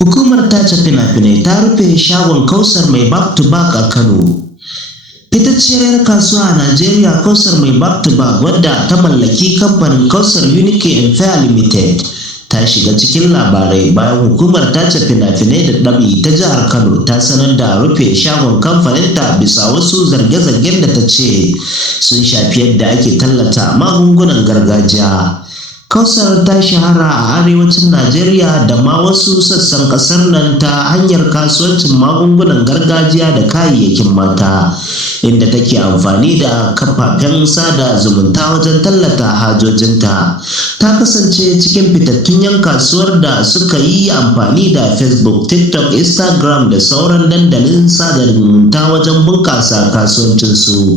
Hukumar tace fina-finai ta rufe shagon Kausar mai back to back a Kano. Fitacciyar 'yar kasuwa a Najeriya Kausar mai back to back, wadda ta mallaki kamfanin Kausar Unique Empire Limited, ta shiga cikin labarai bayan hukumar tace fina-finai da ɗab'i ta jihar Kano ta sanar da rufe shagon kamfaninta bisa wasu zarge-zargen da ta ce sun shafi yadda ake tallata magungunan gargajiya. Kausar ta shahara a arewacin Najeriya da ma wasu sassan ƙasar nan ta hanyar kasuwancin magungunan gargajiya da kayayyakin mata, inda take amfani da kafafen sada zumunta wajen tallata hajojinta. Ta kasance cikin fitattun 'yan kasuwar da suka yi amfani da Facebook, TikTok, Instagram da sauran dandalin sada zumunta wajen bunƙasa kasuwancinsu.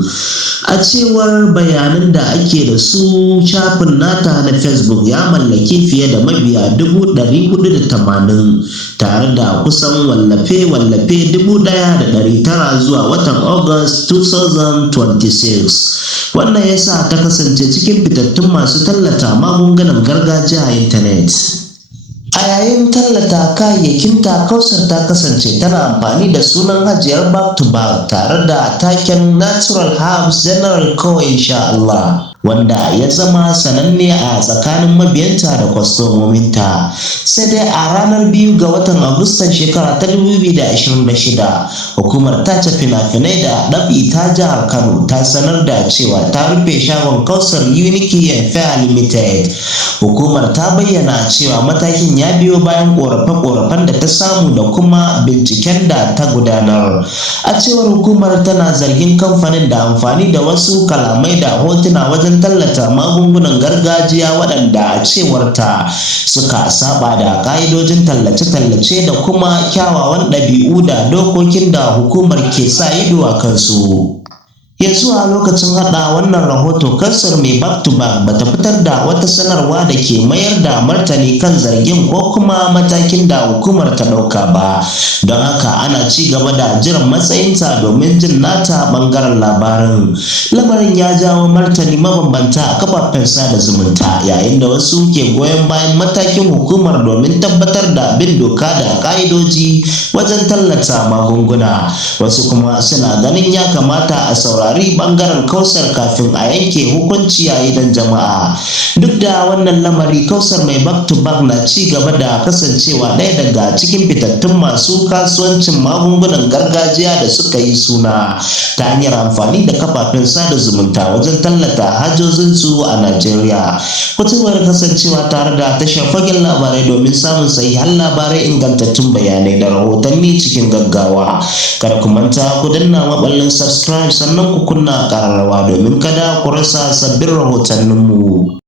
A cewar bayanan da ake da su, shafin nata na Facebook ya mallaki fiye da mabiya 480,000 tare da kusan wallafe-wallafe 1,900 zuwa watan August 2026. Wannan ya sa ta kasance cikin fitattun masu tallata magungunan gargajiya a intanet. A yayin tallata kayayyakinta, Kausar ta kasance tana amfani da sunan hajiyar back to back tare da taken Natural Herbs General Co. insha Allah, wanda ya zama sananne a tsakanin mabiyanta da kwastomominta. Sai dai a ranar 2 ga watan Agustan shekara ta 2026, hukumar tace fina-finai da ɗab'i ta jihar Kano ta sanar da cewa ta rufe shagon Kausar Unique Empire Limited. Hukumar ta bayyana cewa matakin ya biyo bayan ƙorafe-ƙorafen da ta samu da kuma binciken da ta gudanar. A cewar hukumar, tana zargin kamfanin da amfani da wasu kalamai da hotuna wajen tallata magungunan gargajiya waɗanda a cewarta suka saba da ƙa'idojin tallace-tallace da kuma kyawawan ɗabi'u da dokokin da hukumar ke sa ido a kansu. Ya zuwa lokacin haɗa wannan rahoto, Kausar mai back to back bata fitar da wata sanarwa da ke mayar da martani kan zargin ko kuma matakin da hukumar ta ɗauka ba, don haka ana ci gaba da jiran matsayinta domin jin nata ɓangaren labarin. Lamarin ya jawo martani mabambanta a kafafen sada zumunta, yayin da wasu ke goyon bayan matakin hukumar domin tabbatar da bin doka da ƙa'idoji wajen tallata magunguna. Wasu kuma suna ganin ya kamata a saurari bangaren Kausar kafin a yanke hukunci a idan jama'a. Duk da wannan lamari, Kausar mai back to back na ci gaba da kasancewa ɗaya daga cikin fitattun masu kasuwancin magungunan gargajiya da suka yi suna ta hanyar amfani da kafafen sada zumunta wajen tallata hajojinsu a Najeriya. Ku ci gaba da kasancewa tare da tashar Fagen Labarai domin samun sahihan labarai, ingantattun bayanai da rahotanni cikin gaggawa. Kada ku manta ku danna maballin subscribe, sannan ku kunna ƙararrawa domin kada ku rasa sabbin rahotanninmu.